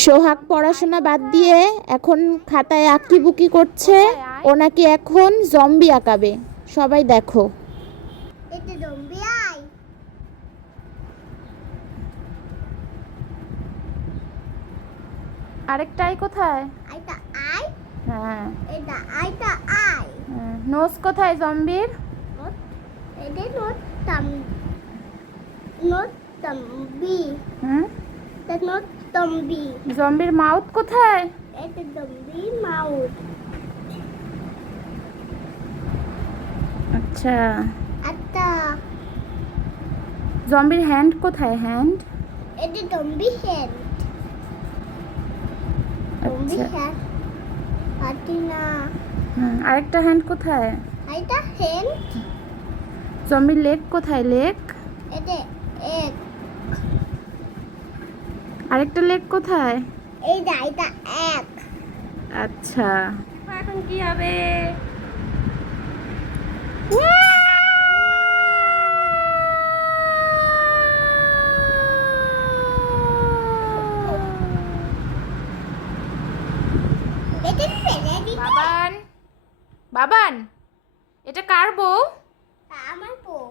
সোহাগ পড়াশোনা বাদ দিয়ে এখন খাতায় আঁকিবুকি করছে। ও নাকি এখন জম্বি আঁকাবে। সবাই দেখো। এটা জম্বি আই। আরেকটা আই কোথায়? আইটা আই। হ্যাঁ, এটা আইটা আই। নোজ কোথায় জম্বির? এটা নট জম্বি। এটা নট জম্বি। জম্বির মাউথ কোথায়? এটা জম্বি মাউথ। আচ্ছা, আচ্ছা, জম্বির হ্যান্ড কোথায়? হ্যান্ড। এটা জম্বি হ্যান্ড। জম্বি আচ্ছা, হ্যান্ড পাটি না। আরেকটা হ্যান্ড কোথায়? এটা হ্যান্ড। জম্বির লেগ কোথায়? লেগ। এটা এক। আরেকটা লেগ কোথায়? এটা এক। আচ্ছা, এখন কি হবে? এটা ফেলে দিতে। বাবান, বাবান, এটা কার বউ? আমার বউ।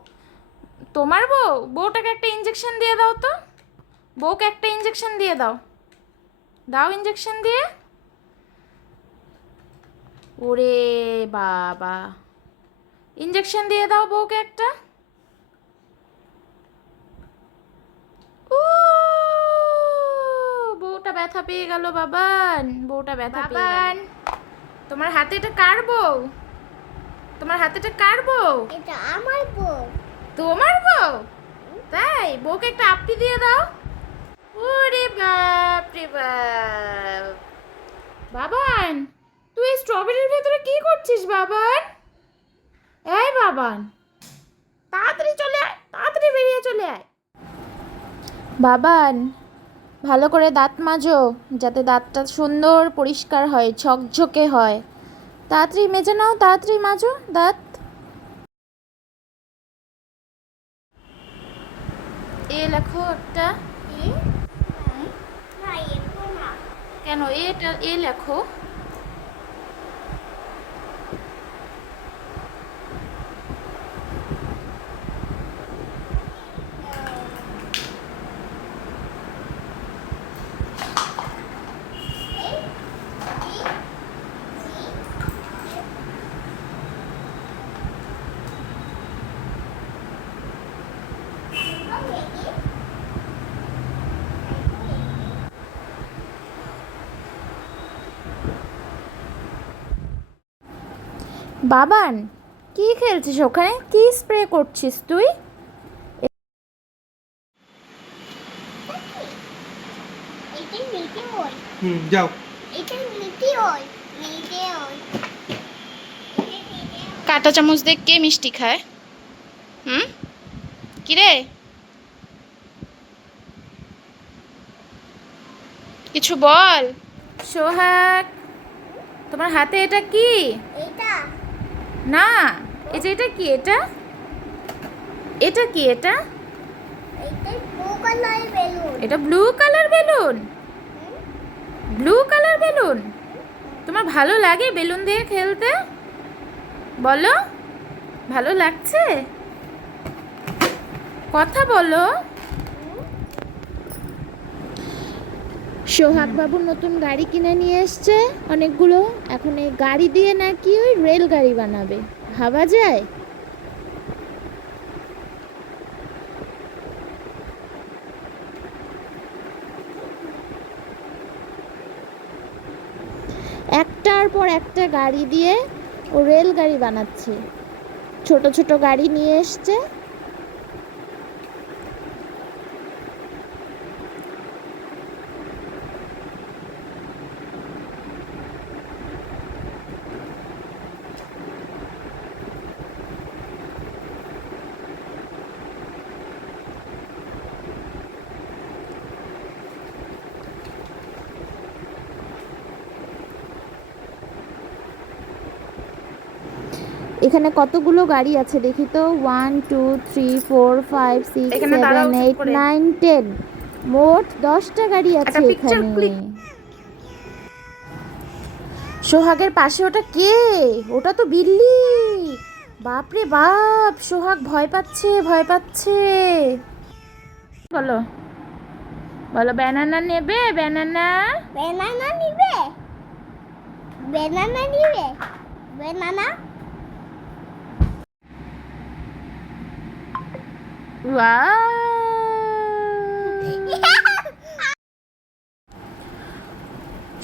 তোমার বউ? বউটাকে একটা ইঞ্জেকশন দিয়ে দাও তো। বউকে একটা ইঞ্জেকশন দিয়ে দাও। দাও ইঞ্জেকশন দিয়ে। ওরে বাবা, ইঞ্জেকশন দিয়ে দাও বউকে একটা। উ, বউটা ব্যথা পেয়ে গেল বাবান। বউটা ব্যথা পেয়ে গেল। তোমার হাতে এটা কার বউ? তোমার হাতে এটা কার বউ? এটা আমার বউ। তোমার বউ? তাই? বউকে একটা আপটি দিয়ে দাও। ওরে বাপ রে বাপ। বাবান, তুই এই স্ট্রবেরির ভেতরে কি করছিস বাবান? এই বাবান, তাড়াতাড়ি চলে আয়, তাড়াতাড়ি বেরিয়ে চলে আয়। বাবান, ভালো করে দাঁত মাজো, যাতে দাঁতটা সুন্দর পরিষ্কার হয়, ঝকঝকে হয়। তাড়াতাড়ি মেজে নাও, তাড়াতাড়ি মাজো দাঁত। এ লেখো একটা। না এরকম না। কেন এটা এ লেখো? বাবান, কি খেলছিস ওখানে? কি স্প্রে করছিস তুই? এটা নিতে হয়। যাও। এটা নিতে হয়। নিতে হয়। কাঁটা চামচ দিয়ে কে মিষ্টি খায়? কিরে, কিছু বল। সোহাগ, তোমার হাতে এটা কি? এটা না, এই যে এটা কি? এটা এটা কি? এটা এটা ব্লু কালার বেলুন। এটা blue colour balloon. Blue colour balloon? তোমার ভালো লাগে বেলুন দিয়ে খেলতে? বলো, ভালো লাগছে? কথা বলো। সোহাগ বাবু নতুন গাড়ি কিনে নিয়ে এসছে অনেকগুলো। এখন এই গাড়ি দিয়ে নাকি ওই রেলগাড়ি বানাবে। ভাবা যায়? একটার পর একটা গাড়ি দিয়ে ও রেলগাড়ি বানাচ্ছে। ছোট ছোট গাড়ি নিয়ে এসছে। এখানে কতগুলো গাড়ি আছে দেখি তো। 1 2 3 4 5 6 7 8 9 10। মোট 10টা গাড়ি আছে একটা picture এখানে। click। সোহাগের পাশে ওটা কে? ওটা তো বিল্লি। বাপরে বাপ, সোহাগ ভয় পাচ্ছে ভয় পাচ্ছে। বলো বলো, ব্যানানা নেবে? ব্যানানা। বেনানা নিবে বেনানা নিবে বেনানা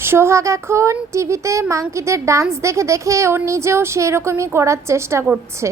সোহাগ এখন টিভিতে মাঙ্কিদের ডান্স দেখে দেখে ও নিজেও সেই রকমই করার চেষ্টা করছে।